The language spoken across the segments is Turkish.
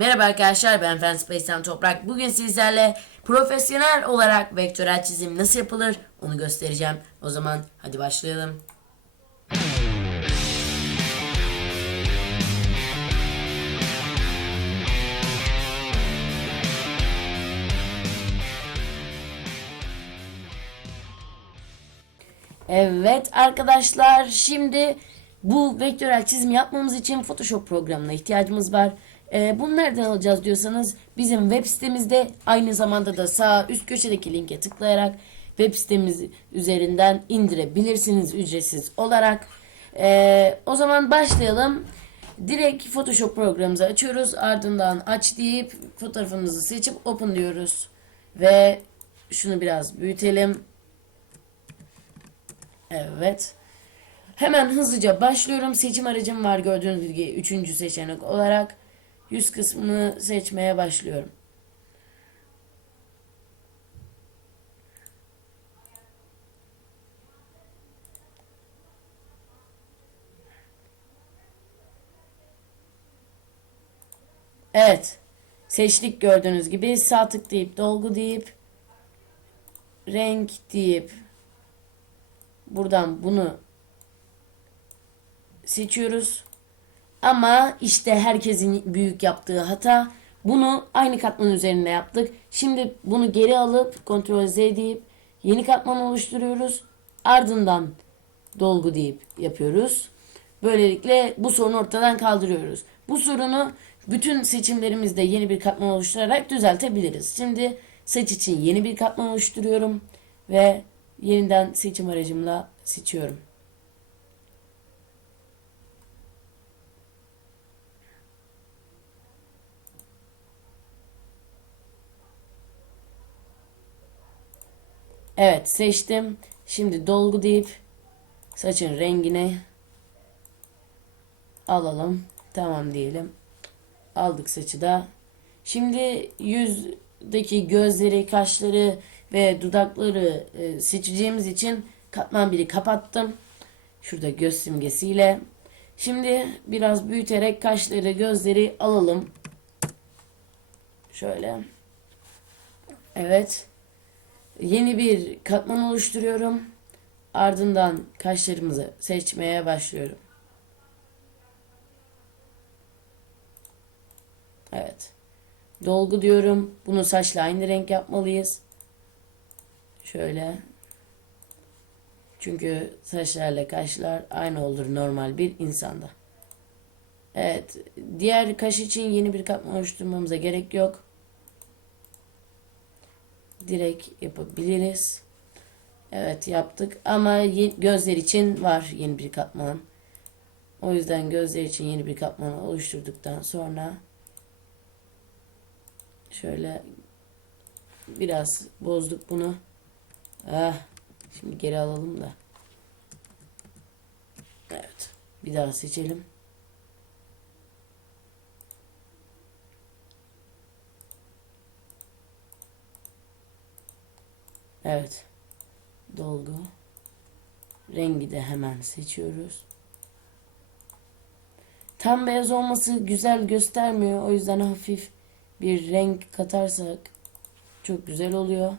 Merhaba arkadaşlar ben Fen Space'ten Toprak. Bugün sizlerle profesyonel olarak vektörel çizim nasıl yapılır onu göstereceğim. O zaman hadi başlayalım. Evet arkadaşlar şimdi bu vektörel çizim yapmamız için Photoshop programına ihtiyacımız var. Ee, bunu nereden alacağız diyorsanız bizim web sitemizde aynı zamanda da sağ üst köşedeki linke tıklayarak web sitemiz üzerinden indirebilirsiniz ücretsiz olarak. Ee, o zaman başlayalım. Direkt Photoshop programımızı açıyoruz. Ardından aç deyip fotoğrafımızı seçip open diyoruz. Ve şunu biraz büyütelim. Evet. Hemen hızlıca başlıyorum. Seçim aracım var gördüğünüz gibi üçüncü seçenek olarak. Yüz kısmını seçmeye başlıyorum. Evet. Seçtik gördüğünüz gibi. Sağ tıklayıp dolgu deyip renk deyip buradan bunu seçiyoruz. Ama işte herkesin büyük yaptığı hata bunu aynı katman üzerinde yaptık. Şimdi bunu geri alıp Ctrl Z deyip yeni katman oluşturuyoruz. Ardından dolgu deyip yapıyoruz. Böylelikle bu sorunu ortadan kaldırıyoruz. Bu sorunu bütün seçimlerimizde yeni bir katman oluşturarak düzeltebiliriz. Şimdi seç için yeni bir katman oluşturuyorum ve yeniden seçim aracımla seçiyorum. Evet seçtim. Şimdi dolgu deyip saçın rengini alalım. Tamam diyelim. Aldık saçı da. Şimdi yüzdeki gözleri, kaşları ve dudakları e, seçeceğimiz için katman biri kapattım. Şurada göz simgesiyle. Şimdi biraz büyüterek kaşları, gözleri alalım. Şöyle. Evet. Yeni bir katman oluşturuyorum. Ardından kaşlarımızı seçmeye başlıyorum. Evet. Dolgu diyorum. Bunu saçla aynı renk yapmalıyız. Şöyle. Çünkü saçlarla kaşlar aynı olur normal bir insanda. Evet. Diğer kaş için yeni bir katman oluşturmamıza gerek yok. Direkt yapabiliriz. Evet yaptık. Ama gözler için var yeni bir katman. O yüzden gözler için yeni bir katman oluşturduktan sonra şöyle biraz bozduk bunu. Ah, şimdi geri alalım da. Evet. Bir daha seçelim. Evet. Dolgu. Rengi de hemen seçiyoruz. Tam beyaz olması güzel göstermiyor. O yüzden hafif bir renk katarsak çok güzel oluyor.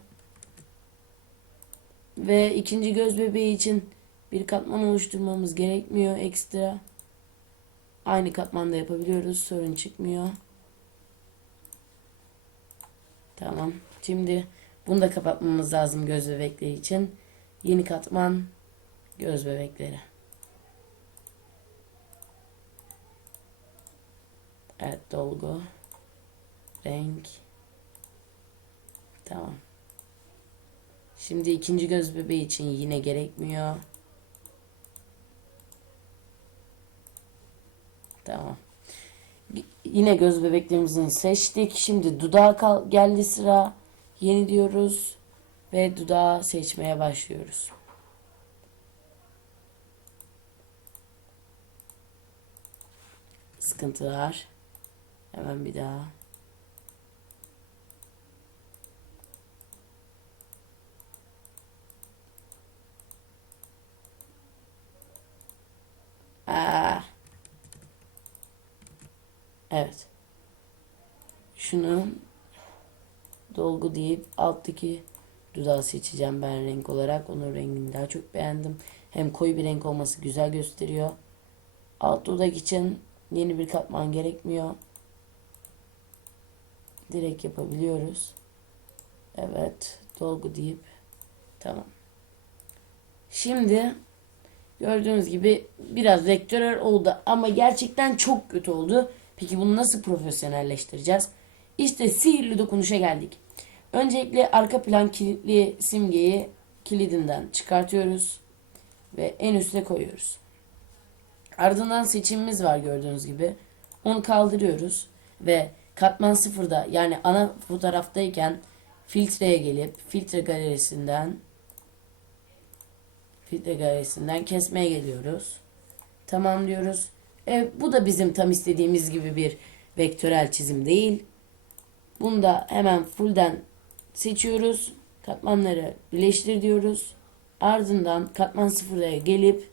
Ve ikinci göz bebeği için bir katman oluşturmamız gerekmiyor ekstra. Aynı katmanda yapabiliyoruz. Sorun çıkmıyor. Tamam. Şimdi bunu da kapatmamız lazım göz bebekleri için. Yeni katman göz bebekleri. Evet dolgu. Renk. Tamam. Şimdi ikinci göz bebeği için yine gerekmiyor. Tamam. Yine göz bebeklerimizin seçtik. Şimdi dudağa geldi sıra. Yeni diyoruz ve dudağı seçmeye başlıyoruz. Sıkıntı var. Hemen bir daha. Aa. Evet. Şunu dolgu deyip alttaki dudağı seçeceğim ben renk olarak. Onun rengini daha çok beğendim. Hem koyu bir renk olması güzel gösteriyor. Alt dudak için yeni bir katman gerekmiyor. Direkt yapabiliyoruz. Evet. Dolgu deyip tamam. Şimdi gördüğünüz gibi biraz vektörel oldu ama gerçekten çok kötü oldu. Peki bunu nasıl profesyonelleştireceğiz? İşte sihirli dokunuşa geldik. Öncelikle arka plan kilitli simgeyi kilidinden çıkartıyoruz ve en üste koyuyoruz. Ardından seçimimiz var gördüğünüz gibi. Onu kaldırıyoruz ve katman sıfırda yani ana fotoğraftayken filtreye gelip filtre galerisinden filtre galerisinden kesmeye geliyoruz. Tamam diyoruz. E, bu da bizim tam istediğimiz gibi bir vektörel çizim değil. Bunu da hemen fullden seçiyoruz. Katmanları birleştir diyoruz. Ardından katman sıfıraya gelip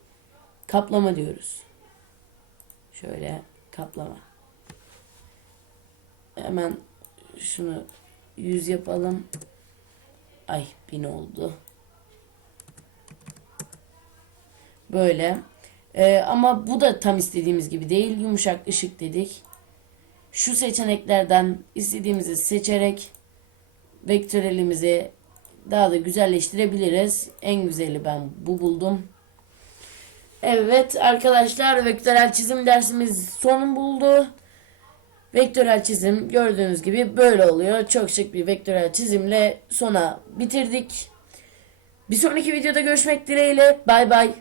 kaplama diyoruz. Şöyle kaplama. Hemen şunu 100 yapalım. Ay 1000 oldu. Böyle. Ee, ama bu da tam istediğimiz gibi değil. Yumuşak ışık dedik. Şu seçeneklerden istediğimizi seçerek vektörelimizi daha da güzelleştirebiliriz. En güzeli ben bu buldum. Evet arkadaşlar vektörel çizim dersimiz son buldu. Vektörel çizim gördüğünüz gibi böyle oluyor. Çok şık bir vektörel çizimle sona bitirdik. Bir sonraki videoda görüşmek dileğiyle. Bay bay.